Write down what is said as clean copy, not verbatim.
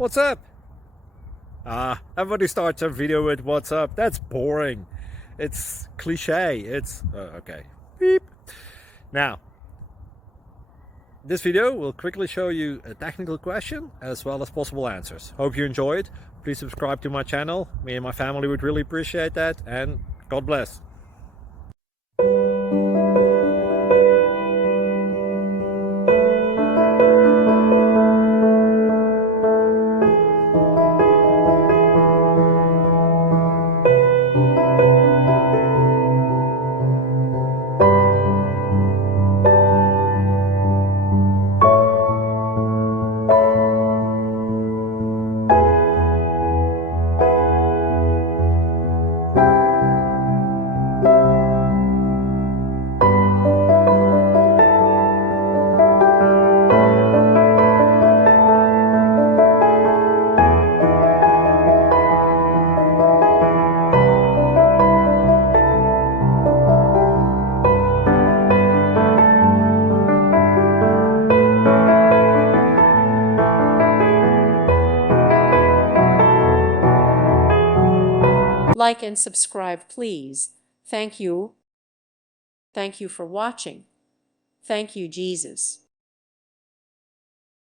What's up? Everybody starts a video with what's up. That's boring. It's cliche. It's okay. Beep. Now, this video will quickly show you a technical question as well as possible answers. Hope you enjoyed. Please subscribe to my channel. Me and my family would really appreciate that, and God bless. Like and subscribe, please. Thank you. Thank you for watching. Thank you, Jesus.